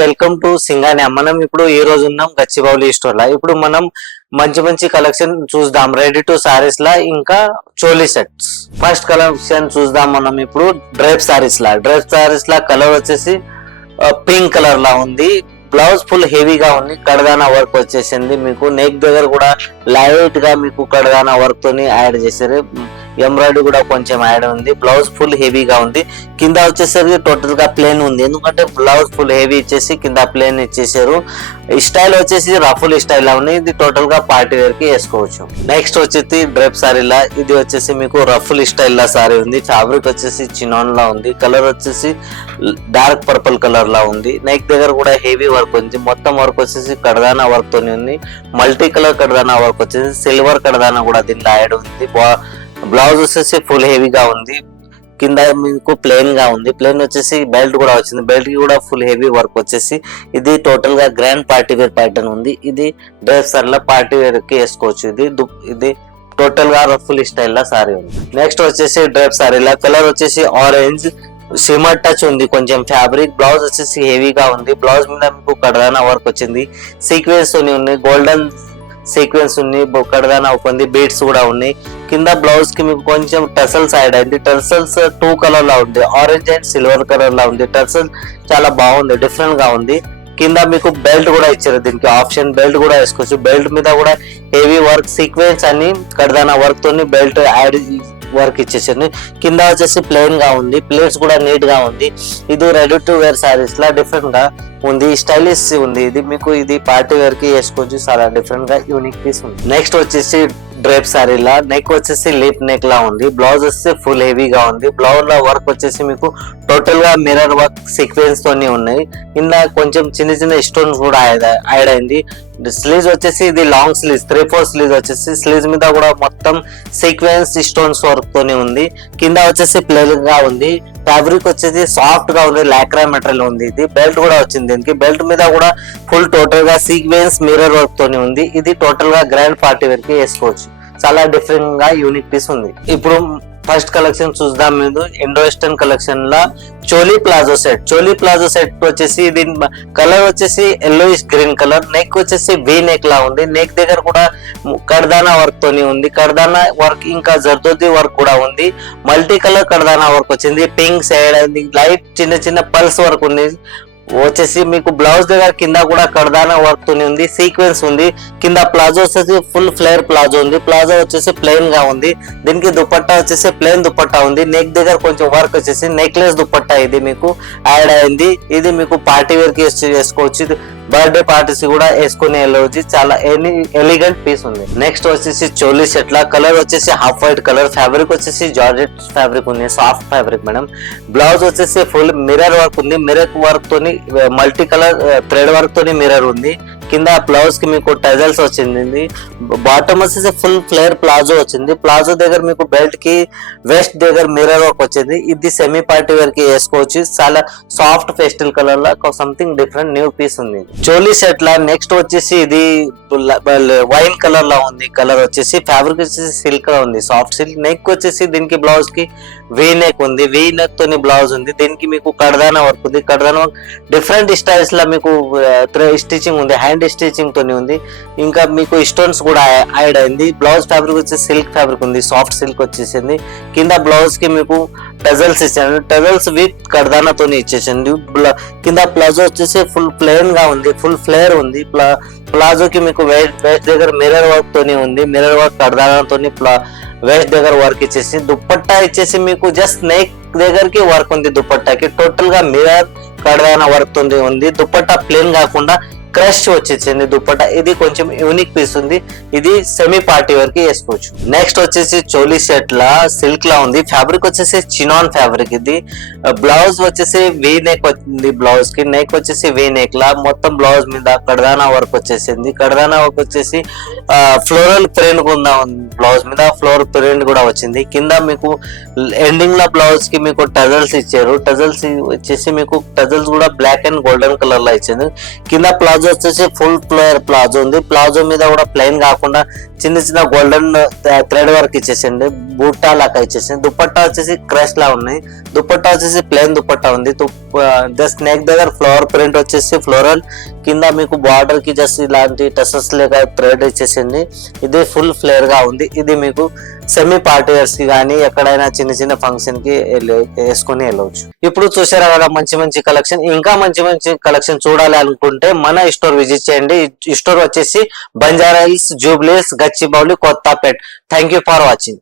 Welcome to సింగానే. మనం ఇప్పుడు ఈ రోజు ఉన్నాం గచ్చిబౌలి స్టోర్ లా. ఇప్పుడు మనం మంచి మంచి కలెక్షన్ చూద్దాం రెడీ టు సారీస్ లా, ఇంకా చోలీ సెట్స్. ఫస్ట్ కలెక్షన్ చూద్దాం మనం ఇప్పుడు డ్రైప్ సారీస్ లా కలర్ వచ్చేసి పింక్ కలర్ లా ఉంది. బ్లౌజ్ ఫుల్ హెవీగా ఉంది, కడదానా వర్క్ వచ్చేసింది. మీకు నెక్ దగ్గర కూడా లైట్ గా మీకు కడదానా వర్క్ తోని యాడ్ చేశారు. ఎంబ్రాయిడరీ కూడా కొంచెం యాడ్ ఉంది. బ్లౌజ్ ఫుల్ హెవీగా ఉంది. కింద వచ్చేసరికి టోటల్ గా ప్లేన్ ఉంది, ఎందుకంటే బ్లౌజ్ ఫుల్ హెవీ ఇచ్చేసి కింద ప్లేన్ ఇచ్చేసారు. స్టైల్ వచ్చేసి రఫుల్ స్టైల్ లా ఉంది. ఇది టోటల్ గా పార్టీ వేర్ కి వేసుకోవచ్చు. నెక్స్ట్ వచ్చేసి డ్రెప్ సారీలా, ఇది వచ్చేసి మీకు రఫుల్ స్టైల్ లా సారీ ఉంది. ఫ్యాబ్రిక్ వచ్చేసి చినాన్ లా ఉంది. కలర్ వచ్చేసి డార్క్ పర్పుల్ కలర్ లా ఉంది. నెక్ దగ్గర కూడా హెవీ వర్క్ ఉంది. మొత్తం వర్క్ వచ్చేసి కడదానా వర్క్ తోని ఉంది. మల్టీ కలర్ కడదానా వర్క్ వచ్చేసి సిల్వర్ కడదానా కూడా దీంట్లో యాడ్ ఉంది. బ్లౌజ్ వచ్చేసి ఫుల్ హెవీగా ఉంది. కింద మీకు ప్లెయిన్ గా ఉంది. ప్లెయిన్ వచ్చేసి బెల్ట్ కూడా వచ్చింది. బెల్ట్ కి కూడా ఫుల్ హెవీ వర్క్ వచ్చేసి ఇది టోటల్ గా గ్రాండ్ పార్టీ వేర్ ప్యాటర్న్ ఉంది. ఇది డ్రెస్ సారీలో పార్టీ వేర్ కి వేసుకోవచ్చు. ఇది టోటల్ గా ఫుల్ స్టైల్ లా సారీ ఉంది. నెక్స్ట్ వచ్చేసి డ్రెప్ సారీలా కలర్ వచ్చేసి ఆరెంజ్ సిమర్ టచ్ ఉంది కొంచెం ఫ్యాబ్రిక్. బ్లౌజ్ వచ్చేసి హెవీగా ఉంది. బ్లౌజ్ మీద మీకు కడదానా వర్క్ వచ్చింది. సీక్వెన్స్ ఉన్నాయి, గోల్డెన్ సీక్వెన్స్ ఉంది, కడదానా ఉంది, బీడ్స్ కూడా ఉన్నాయి. కింద బ్లౌజ్ కి మీకు కొంచెం టసల్స్ యాడ్ అయింది. టసల్స్ 2 కలర్ లా ఉంది, ఆరెంజ్ అండ్ సిల్వర్ కలర్ లా ఉంది. టసల్ చాలా బాగుంది, డిఫరెంట్ గా ఉంది. కింద మీకు బెల్ట్ కూడా ఇచ్చారు, దీనికి ఆప్షన్ బెల్ట్ కూడా వేసుకోవచ్చు. బెల్ట్ మీద కూడా హెవీ వర్క్ సీక్వెన్స్ అని కడదానా వర్క్ తోని బెల్ట్ యాడ్ వర్క్ ఇచ్చేసారు. కింద వచ్చేసి ప్లెయిన్ గా ఉంది. ప్లేట్స్ కూడా నీట్ గా ఉంది. ఇది రెడీ టు వేర్ సారీస్ లా డిఫరెంట్ గా ఉంది, స్టైలిష్ ఉంది. ఇది మీకు ఇది పార్టీ వేర్ కి వేసుకోవచ్చు. చాలా డిఫరెంట్ గా యూనిక్ పీస్ ఉంది. నెక్స్ట్ వచ్చేసి డ్రేప్ సారీలా నెక్ వచ్చేసి లీప్ నెక్ లా ఉంది. బ్లౌజ్ వచ్చేసి ఫుల్ హెవీగా ఉంది. బ్లౌజ్ లో వర్క్ వచ్చేసి మీకు టోటల్ గా మిర్రర్ వర్క్ సీక్వెన్స్ తోని ఉన్నాయి. కింద కొంచెం చిన్న చిన్న స్టోన్స్ కూడా యాడ్ అయింది. స్లీవ్స్ వచ్చేసి ఇది లాంగ్ స్లీవ్స్ 3/4 స్లీవ్స్ వచ్చేసి స్లీవ్స్ మీద కూడా మొత్తం సీక్వెన్స్ స్టోన్స్ వర్క్ తోని ఉంది. కింద వచ్చేసి ప్లెయిన్ గా ఉంది. ఫ్యాబ్రిక్ వచ్చేసి సాఫ్ట్ గా ఉంది, లాక్రా మెటీరియల్ ఉంది. ఇది బెల్ట్ కూడా వచ్చింది. దీనికి బెల్ట్ మీద కూడా ఫుల్ టోటల్ గా సీక్వెన్స్ మిర్రర్ వర్క్ తోని ఉంది. ఇది టోటల్ గా గ్రాండ్ పార్టీ వేర్ కి వేసుకోవచ్చు. చాలా డిఫరెంట్ గా యూనిక్ పీస్ ఉంది. ఇప్పుడు ఫస్ట్ కలెక్షన్ చూద్దాం. మీరు ఇండో వెస్టర్న్ కలెక్షన్ లా చోలీ ప్లాజో సెట్ వచ్చేసి దీని కలర్ వచ్చేసి ఎల్లోయిష్ గ్రీన్ కలర్. నెక్ వచ్చేసి వీ నెక్ లా ఉంది. నెక్ దగ్గర కూడా కడదానా వర్క్ తోని ఉంది. కడదానా వర్క్ ఇంకా జర్దోజీ వర్క్ కూడా ఉంది. మల్టీ కలర్ కడదానా వర్క్ వచ్చింది. పింక్ సైడ్ అయింది, లైట్ చిన్న చిన్న పల్స్ వర్క్ ఉంది. వచ్చేసి మీకు బ్లౌజ్ దగ్గర కింద కూడా కడదానా వర్క్ తోని ఉంది. సీక్వెన్స్ ఉంది. కింద ప్లాజో వచ్చేసి ఫుల్ ఫ్లేర్ ప్లాజో ఉంది. ప్లాజో వచ్చేసి ప్లెయిన్ గా ఉంది. దీనికి దుపట్టా వచ్చేసి ప్లెయిన్ దుపట్టా ఉంది. నెక్ దగ్గర కొంచెం వర్క్ వచ్చేసి నెక్లెస్ దుపట్టా ఇది మీకు యాడ్ అయింది. ఇది మీకు పార్టీ వేర్ కి వేసుకోవచ్చు. బర్త్డే పార్టీస్ కూడా వేసుకునే వెళ్ళవచ్చు. చాలా ఎలిగెంట్ పీస్ ఉంది. నెక్స్ట్ వచ్చేసి చోలీ సెట్ లా కలర్ వచ్చేసి హాఫ్ వైట్ కలర్. ఫ్యాబ్రిక్ వచ్చేసి జార్జెట్ ఫ్యాబ్రిక్ ఉంది, సాఫ్ట్ ఫ్యాబ్రిక్ మేడం. బ్లౌజ్ వచ్చేసి ఫుల్ మిర్రర్ వర్క్ ఉంది. మిర్రర్ వర్క్ తోని మల్టీ కలర్ థ్రెడ్ వర్క్ తోని మిర్రర్ ఉంది. కింద బ్లౌజ్ కి మీకు టజల్స్ వచ్చింది. బాటమ్ వచ్చేసి ఫుల్ ఫ్లేర్ ప్లాజో వచ్చింది. ప్లాజో దగ్గర మీకు బెల్ట్ కి వెస్ట్ దగ్గర మిర్రర్ వర్క్ వచ్చింది. ఇది సెమీ పార్టీ వేర్ కి వేసుకోవచ్చు. చాలా సాఫ్ట్ పేస్టల్ కలర్ లా సంథింగ్ డిఫరెంట్ న్యూ పీస్ ఉంది. చోలీ సెట్ లా నెక్స్ట్ వచ్చేసి ఇది వైన్ కలర్ లా ఉంది. కలర్ వచ్చేసి ఫ్యాబ్రిక్ వచ్చేసి సిల్క్ లా ఉంది, సాఫ్ట్ సిల్క్. నెక్ వచ్చేసి దీనికి బ్లౌజ్ కి వీ నెక్ ఉంది. వీ నెక్ తోని బ్లౌజ్ ఉంది. దీనికి మీకు కడదానా వర్క్ ఉంది. కడదానా వర్క్ డిఫరెంట్ స్టైల్స్ లా మీకు స్టిచింగ్ ఉంది, హ్యాండ్ స్టిచింగ్ తోని ఉంది. ఇంకా మీకు స్టోన్స్ కూడా యాడ్ అయింది. బ్లౌజ్ ఫ్యాబ్రిక్ వచ్చేసి సిల్క్ ఫ్యాబ్రిక్ ఉంది, సాఫ్ట్ సిల్క్ వచ్చేసింది. కింద బ్లౌజ్ కి మీకు టజల్స్ ఇచ్చాను. టజల్స్ విత్ కడదానా తోని ఇచ్చేసింది. కింద ప్లాజో వచ్చేసి ఫుల్ ప్లెయిన్ గా ఉంది, ఫుల్ ఫ్లేర్ ఉంది. ప్లాజోకి మీకు వేస్ట్ దగ్గర మిర్రర్ వర్క్ తోని ఉంది. మిర్రర్ వర్క్ కడదానా తోని వేస్ట్ దగ్గర వర్క్ ఇచ్చేసి దుపట్టా ఇచ్చేసి మీకు జస్ట్ నెక్ దగ్గరికి వర్క్ ఉంది. దుపట్టాకి టోటల్ గా మిర్రర్ కడదానా వర్క్ ఉంది. దుపట్టా ప్లేన్ కాకుండా క్రష్ వచ్చేసింది దుపట్టా. ఇది కొంచెం యూనిక్ పీస్ ఉంది. ఇది సెమీ పార్టీ వేర్ కి వేసుకోవచ్చు. నెక్స్ట్ వచ్చేసి చోలీ సెట్ లా సిల్క్ లా ఉంది. ఫ్యాబ్రిక్ వచ్చేసి చినాన్ ఫ్యాబ్రిక్. ఇది బ్లౌజ్ వచ్చేసి వీ నెక్ వచ్చింది. బ్లౌజ్ కి నెక్ వచ్చేసి వీ నెక్ లా మొత్తం బ్లౌజ్ మీద కడదానా వర్క్ వచ్చేసింది. కడదానా వర్క్ వచ్చేసి ఫ్లోరల్ ప్రింట్ కూడా ఉంది. బ్లౌజ్ మీద ఫ్లోర్ ప్రింట్ కూడా వచ్చింది. కింద మీకు ఎండింగ్ లో బ్లౌజ్ కి మీకు టజల్స్ ఇచ్చారు. టజల్స్ వచ్చేసి మీకు టజల్స్ కూడా బ్లాక్ అండ్ గోల్డెన్ కలర్ లో ఇచ్చింది. కింద ప్లాజో వచ్చేసి ఫుల్ ఫ్లేర్ ప్లాజో ఉంది. ప్లాజో మీద కూడా ప్లెయిన్ కాకుండా చిన్న చిన్న గోల్డెన్ థ్రెడ్ వర్క్ ఇచ్చేసింది, బూటా లాగా ఇచ్చేసింది. దుపట్టా వచ్చేసి క్రష్ లా ఉన్నాయి. దుపట్టా వచ్చేసి ప్లెయిన్ దుపట్టా ఉంది. జస్ట్ నెక్ దగ్గర ఫ్లవర్ ప్రింట్ వచ్చేసి ఫ్లోరల్, కింద మీకు బార్డర్ కి జస్ట్ ఇలాంటి టసల్స్ లేక థ్రెడ్ ఇచ్చేసింది. ఇది ఫుల్ ఫ్లేర్ గా ఉంది. ఇది మీకు సెమీ పార్టీ వేర్స్ కి కానీ ఎక్కడైనా చిన్న చిన్న ఫంక్షన్ కి వేసుకుని వెళ్ళవచ్చు. ఇప్పుడు చూసారా కదా మంచి మంచి కలెక్షన్. ఇంకా మంచి మంచి కలెక్షన్ చూడాలి అనుకుంటే మన స్టోర్ విజిట్ చేయండి. ఈ స్టోర్ వచ్చేసి Banjara hills, Jubilees, Gachibowli, Kothapet. Thank you for watching.